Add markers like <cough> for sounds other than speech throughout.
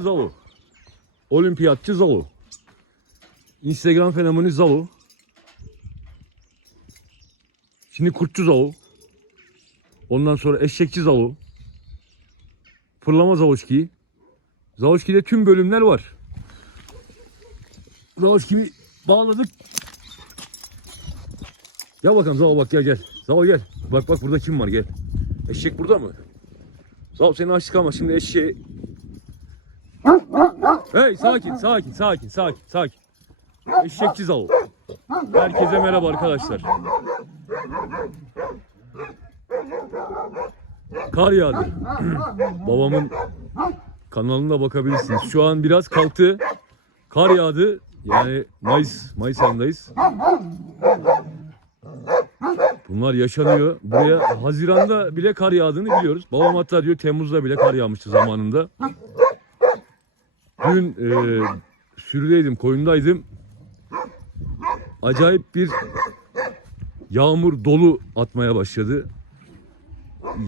Zalo. Olimpiyatçı Zalo. Instagram fenomeni Zalo. Şimdi kurtçu Zalo. Ondan sonra eşekçi Zalo. Fırlama Zavoşki. Zavoşki'de tüm bölümler var. Zavoşki'yi bağladık. Gel bakalım Zavo bak gel gel. Zavo gel. Bak bak burada kim var gel. Eşek burada mı? Zavo seni açtık ama şimdi eşeği... Hey sakin sakin sakin sakin sakin. Eşekçi Zavo. Herkese merhaba arkadaşlar. Kar yağdı. <clears throat> Babamın kanalına bakabilirsiniz. Şu an biraz kalktı. Kar yağdı. Yani Mayıs Mayıs ayındayız. Bunlar yaşanıyor. Buraya Haziran'da bile kar yağdığını biliyoruz. Babam hatta diyor Temmuz'da bile kar yağmıştı zamanında. Dün e, sürüdeydim, koyundaydım. Acayip bir yağmur dolu atmaya başladı.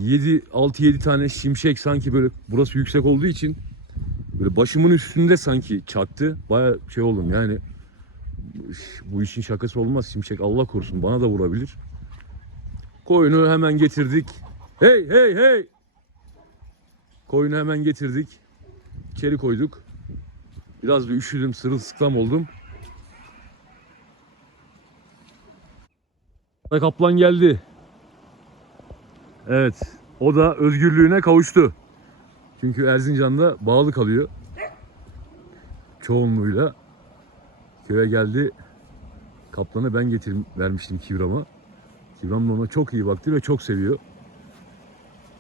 7 6-7 tane şimşek sanki böyle burası yüksek olduğu için böyle başımın üstünde sanki çaktı. Baya şey oldum yani bu işin şakası olmaz. Şimşek Allah korusun bana da vurabilir. Koyunu hemen getirdik. Hey hey hey. Koyunu hemen getirdik. İçeri koyduk. Biraz bir üşüdüm, sırılsıklam oldum. Kaplan geldi. Evet, o da özgürlüğüne kavuştu. Çünkü Erzincan'da bağlı kalıyor. Çoğunluğuyla köye geldi. Kaplanı ben getir vermiştim Kivram'a. Kivram da ona çok iyi baktı ve çok seviyor.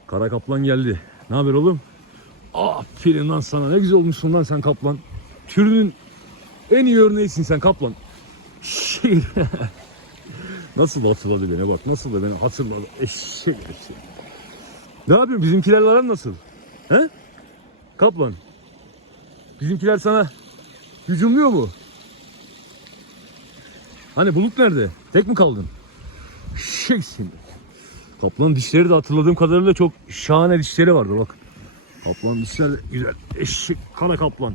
Kara kaplan geldi. Ne haber oğlum? Aferin lan sana. Ne güzel olmuşsun lan sen kaplan. Türünün en iyi örneğisin sen kaplan. Şey... <laughs> nasıl hatırladı beni bak. Nasıl da beni hatırladı. Eşek eşek. Ne yapıyorsun? Bizimkilerle aran nasıl? He? Kaplan. Bizimkiler sana hücumluyor mu? Hani bulut nerede? Tek mi kaldın? Şeysin. Kaplanın dişleri de hatırladığım kadarıyla çok şahane dişleri vardı bak. Kaplanın dişleri de güzel. Eşek kara kaplan.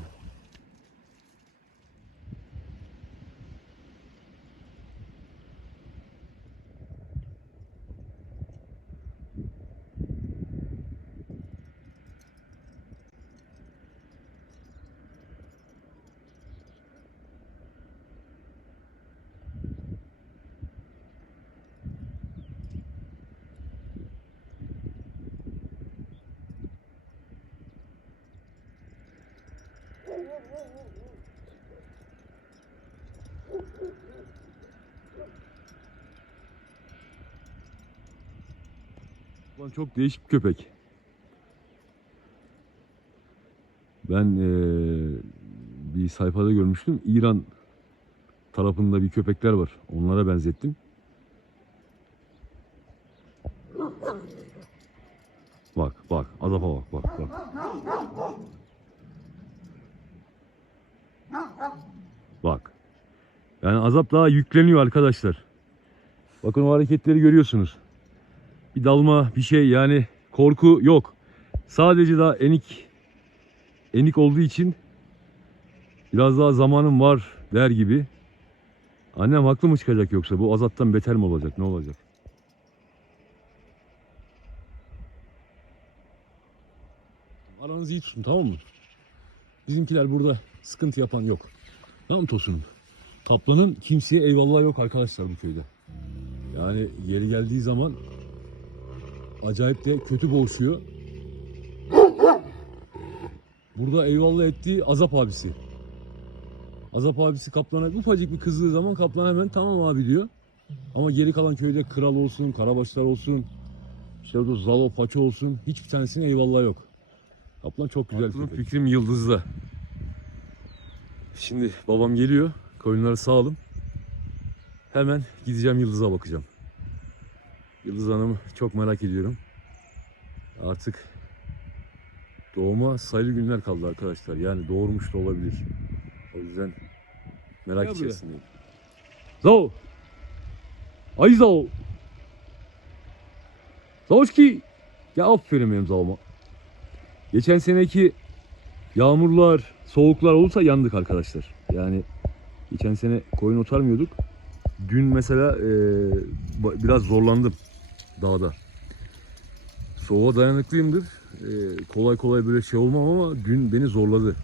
Kaplan çok değişik bir köpek. Ben eee, bir sayfada görmüştüm. İran tarafında bir köpekler var. Onlara benzettim. Bak bak azapa bak bak bak. Bak. Yani azap daha yükleniyor arkadaşlar. Bakın o hareketleri görüyorsunuz. Bir dalma bir şey yani korku yok. Sadece daha enik enik olduğu için biraz daha zamanım var der gibi. Annem haklı mı çıkacak yoksa bu azattan beter mi olacak ne olacak? Aranızı iyi tutun tamam mı? Bizimkiler burada sıkıntı yapan yok. Tamam Tosun'um? Kaplanın kimseye eyvallah yok arkadaşlar bu köyde. Yani yeri geldiği zaman acayip de kötü boğuşuyor. Burada eyvallah ettiği Azap abisi. Azap abisi kaplana ufacık bir kızdığı zaman kaplan hemen tamam abi diyor. Ama geri kalan köyde kral olsun, karabaşlar olsun, işte o zalo paço olsun hiçbir tanesine eyvallah yok. Kaplan çok güzel Aklım köpek. fikrim yıldızda. Şimdi babam geliyor. Koyunları sağalım. Hemen gideceğim Yıldız'a bakacağım. Yıldız Hanım'ı çok merak ediyorum. Artık doğuma sayılı günler kaldı arkadaşlar. Yani doğurmuş da olabilir. O yüzden merak Gel içerisindeyim. Zao! Ay Zao! Zaoşki! Ya aferin benim Zao'ma. Geçen seneki yağmurlar, soğuklar olursa yandık arkadaşlar. Yani geçen sene koyun otarmıyorduk. Dün mesela e, biraz zorlandım dağda. Soğuğa dayanıklıyımdır. E, kolay kolay böyle şey olmam ama dün beni zorladı.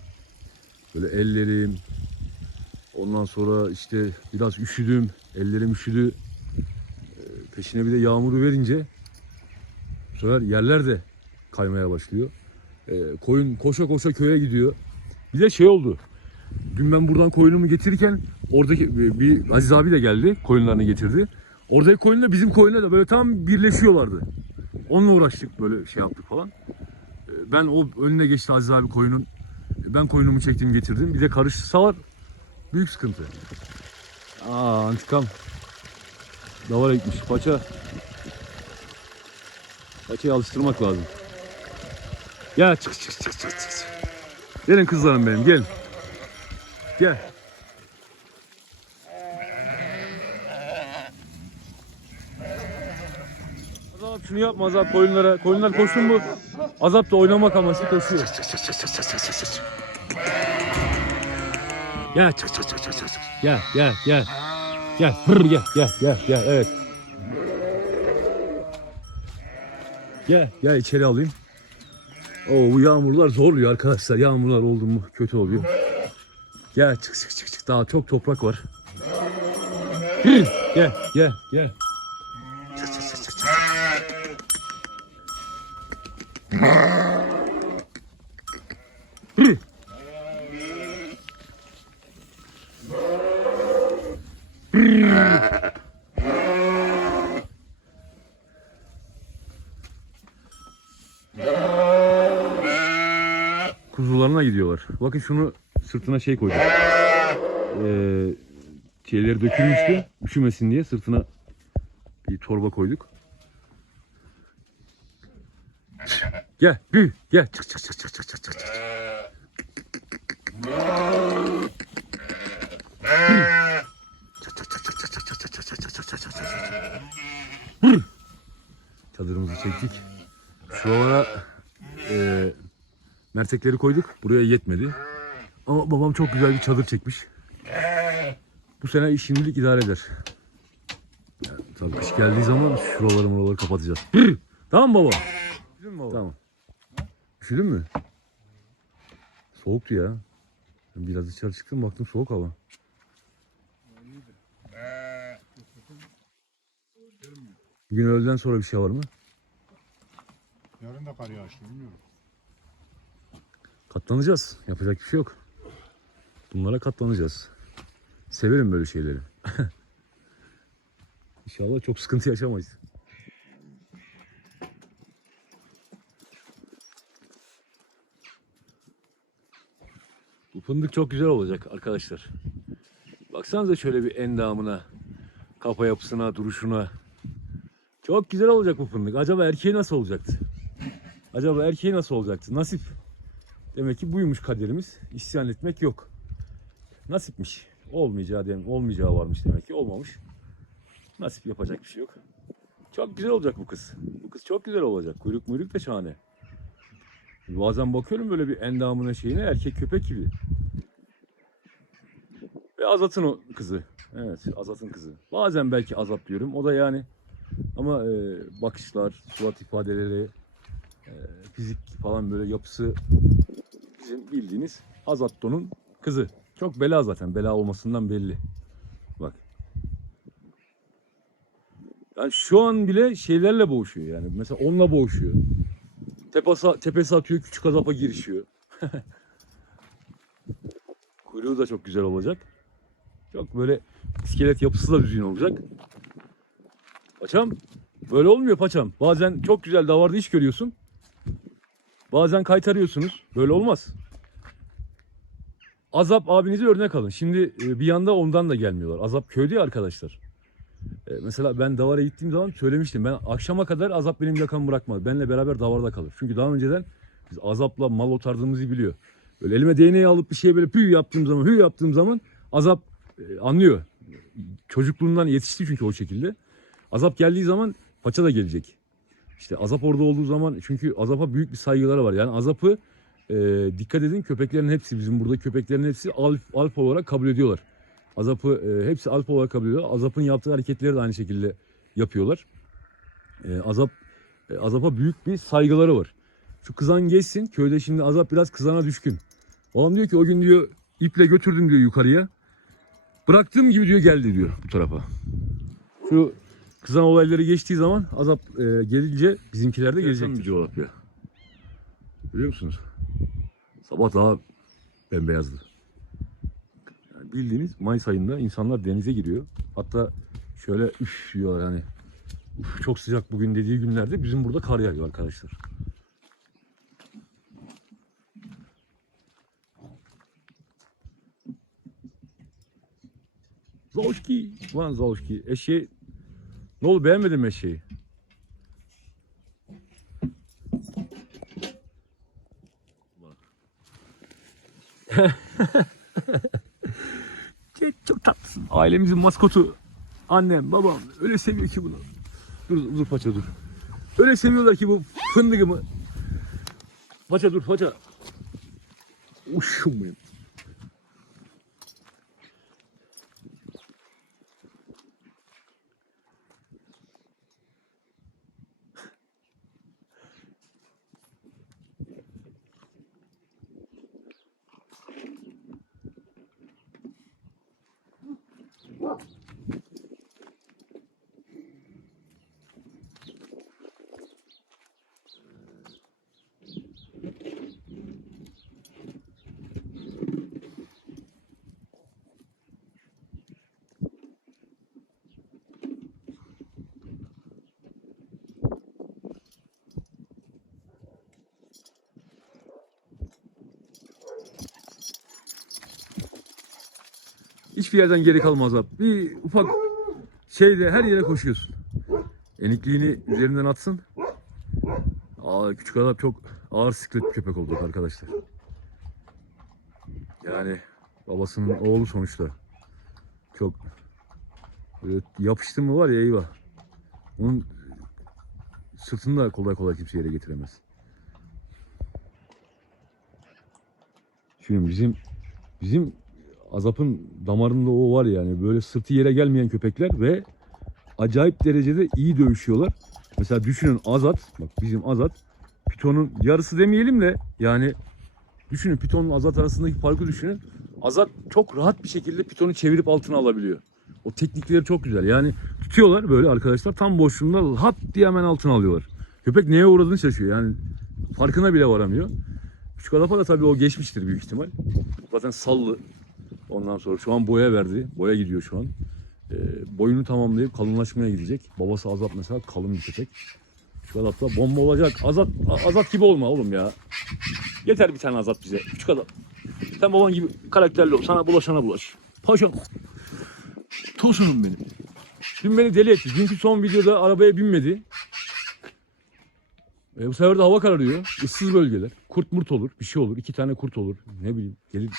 Böyle ellerim, ondan sonra işte biraz üşüdüm, ellerim üşüdü. E, peşine bir de yağmuru verince bu sefer yerler de kaymaya başlıyor. E, koyun koşa koşa köye gidiyor. Bir de şey oldu. Dün ben buradan koyunumu getirirken oradaki bir Aziz abi de geldi. Koyunlarını getirdi. Oradaki koyunla bizim koyunla da böyle tam birleşiyorlardı. Onunla uğraştık böyle şey yaptık falan. E, Ben o önüne geçti Aziz abi koyunun. Ben koyunumu çektim getirdim. Bir de karışsalar büyük sıkıntı. Aa antikam. Davara gitmiş. Paça. Paçayı alıştırmak lazım. Ya çık çık çık çık çık. Gelin kızlarım benim gelin. Gel. Azap şunu yapma Azap koyunlara. Koyunlar koşsun bu. Azap da oynamak amaçlı koşuyor. Gel çık çık çık çık çık. Gel gel gel. Gel hır gel gel gel gel evet. Gel gel içeri alayım. Oo bu yağmurlar zorluyor arkadaşlar. Yağmurlar oldu mu kötü oluyor. Gel çık çık çık çık. Daha çok toprak var. Hı, gel gel gel. Çık çık çık çık çık. Hı. Kuzularına gidiyorlar. Bakın şunu sırtına şey koydum. Ee, şeyleri dökülmüştü. Üşümesin diye sırtına bir torba koyduk. Gel. Büyü. Gel. Çık çık çık çık çık çık çık. Çadırımızı çektik. Şuralara e, mersekleri koyduk. Buraya yetmedi. Ama babam çok güzel bir çadır çekmiş. Bu sene şimdilik idare eder. Yani, tabii kış geldiği zaman şuraları muraları kapatacağız. tamam baba. Tamam. Üşüdün mü? Soğuktu ya. Biraz dışarı çıktım baktım soğuk hava. Bugün öğleden sonra bir şey var mı? Yarın da kar yağışlı bilmiyorum. Katlanacağız. Yapacak bir şey yok. Bunlara katlanacağız. Severim böyle şeyleri. <laughs> İnşallah çok sıkıntı yaşamayız. Fındık çok güzel olacak arkadaşlar. Baksanıza şöyle bir endamına, kafa yapısına, duruşuna. Çok güzel olacak bu fındık. Acaba erkeği nasıl olacaktı? Acaba erkeği nasıl olacaktı? Nasip. Demek ki buymuş kaderimiz. İsyan etmek yok. Nasipmiş. Olmayacağı dem olmayacağı varmış demek ki olmamış. Nasip yapacak bir şey yok. Çok güzel olacak bu kız. Bu kız çok güzel olacak. Kuyruk muyruk da şahane. Bazen bakıyorum böyle bir endamına şeyine erkek köpek gibi. Ve Azat'ın o kızı. Evet Azat'ın kızı. Bazen belki Azat diyorum. O da yani ama e, bakışlar, surat ifadeleri, e, fizik falan böyle yapısı bizim bildiğiniz Azatto'nun kızı. Çok bela zaten. Bela olmasından belli. Bak. Yani şu an bile şeylerle boğuşuyor yani. Mesela onunla boğuşuyor. Tepesi, tepesi atıyor, küçük azapa girişiyor. <laughs> Kuyruğu da çok güzel olacak. Çok böyle iskelet yapısı da düzgün olacak. Paçam böyle olmuyor paçam. Bazen çok güzel davarda iş görüyorsun. Bazen kaytarıyorsunuz. Böyle olmaz. Azap abinize örnek alın. Şimdi e, bir yanda ondan da gelmiyorlar. Azap köyde arkadaşlar. E, Mesela ben davara gittiğim zaman söylemiştim. Ben akşama kadar azap benim yakamı bırakmadı. Benle beraber davarda kalır. Çünkü daha önceden biz azapla mal otardığımızı biliyor. Böyle elime değneği alıp bir şeye böyle pü yaptığım zaman, hü yaptığım zaman azap e, anlıyor. Çocukluğundan yetişti çünkü o şekilde. Azap geldiği zaman paça da gelecek. İşte azap orada olduğu zaman çünkü azapa büyük bir saygıları var. Yani azapı e, dikkat edin köpeklerin hepsi bizim burada köpeklerin hepsi alf, alfa olarak kabul ediyorlar. Azap'ı e, hepsi alfa olarak kabul ediyorlar. Azap'ın yaptığı hareketleri de aynı şekilde yapıyorlar. E, Azap e, Azap'a büyük bir saygıları var. Şu kızan geçsin. Köyde şimdi Azap biraz kızana düşkün. Babam diyor ki o gün diyor iple götürdüm diyor yukarıya. Bıraktığım gibi diyor geldi diyor bu tarafa. Şu kızan olayları geçtiği zaman Azap e, gelince bizimkiler de gelecek. Biliyor musunuz? Sabah daha bembeyazdı. Yani bildiğiniz Mayıs ayında insanlar denize giriyor. Hatta şöyle üf diyorlar yani. Uf, çok sıcak bugün dediği günlerde bizim burada kar yağıyor arkadaşlar. Zavuşki. Lan Zavuşki. Eşeği. Ne oldu beğenmedin mi eşeği? Çok, çok tatlısın. Ailemizin maskotu. Annem, babam öyle seviyor ki bunu. Dur, dur paça dur. Öyle seviyorlar ki bu fındığımı. Paça dur paça. Uşum benim. Hiçbir yerden geri kalmaz abi. Bir ufak şeyde her yere koşuyorsun. Enikliğini üzerinden atsın. Aa, küçük adam çok ağır siklet bir köpek oldu arkadaşlar. Yani babasının oğlu sonuçta. Çok böyle yapıştı mı var ya eyvah. Onun sırtını da kolay kolay kimse yere getiremez. Şimdi bizim bizim Azap'ın damarında o var yani böyle sırtı yere gelmeyen köpekler ve acayip derecede iyi dövüşüyorlar. Mesela düşünün Azat, bak bizim Azat Piton'un yarısı demeyelim de yani düşünün Piton'un Azat arasındaki farkı düşünün. Azat çok rahat bir şekilde Piton'u çevirip altına alabiliyor. O teknikleri çok güzel. Yani tutuyorlar böyle arkadaşlar tam boşluğunda hat diye hemen altına alıyorlar. Köpek neye uğradığını şaşıyor. Yani farkına bile varamıyor. Küçük Adap'a da tabii o geçmiştir büyük ihtimal. Zaten sallı. Ondan sonra şu an boya verdi. Boya gidiyor şu an. Ee, boyunu tamamlayıp kalınlaşmaya gidecek. Babası Azat mesela kalın bir köpek. Küçük Azat da bomba olacak. Azat, Azat gibi olma oğlum ya. Yeter bir tane Azat bize. Küçük Azat. Sen baban gibi karakterli ol. Sana bulaşana bulaş. Paşam. Tosunum benim. Dün beni deli etti. Dünkü son videoda arabaya binmedi. E, bu sefer de hava kararıyor. Issız bölgeler. Kurt murt olur. Bir şey olur. iki tane kurt olur. Ne bileyim. Gelir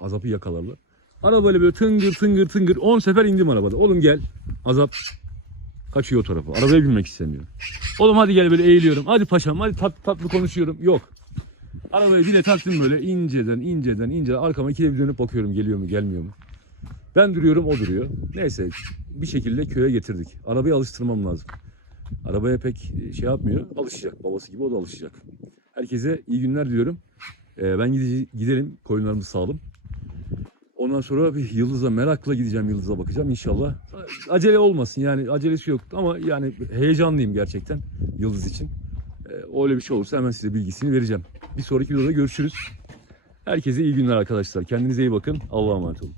azapı yakalarlar. Arabayla böyle tıngır tıngır tıngır 10 sefer indim arabada. Oğlum gel. Azap kaçıyor o tarafa. Arabaya binmek istemiyor. Oğlum hadi gel böyle eğiliyorum. Hadi paşam hadi tat, tatlı konuşuyorum. Yok. Arabayı bile taktım böyle inceden inceden inceden arkama ikide bir dönüp bakıyorum geliyor mu gelmiyor mu. Ben duruyorum o duruyor. Neyse bir şekilde köye getirdik. Arabayı alıştırmam lazım. Arabaya pek şey yapmıyor. Alışacak. Babası gibi o da alışacak. Herkese iyi günler diliyorum. Ee, ben gide- gidelim koyunlarımızı sağalım. Ondan sonra bir Yıldız'a merakla gideceğim Yıldız'a bakacağım inşallah. Acele olmasın yani acelesi yok ama yani heyecanlıyım gerçekten Yıldız için. Ee, öyle bir şey olursa hemen size bilgisini vereceğim. Bir sonraki videoda görüşürüz. Herkese iyi günler arkadaşlar. Kendinize iyi bakın. Allah'a emanet olun.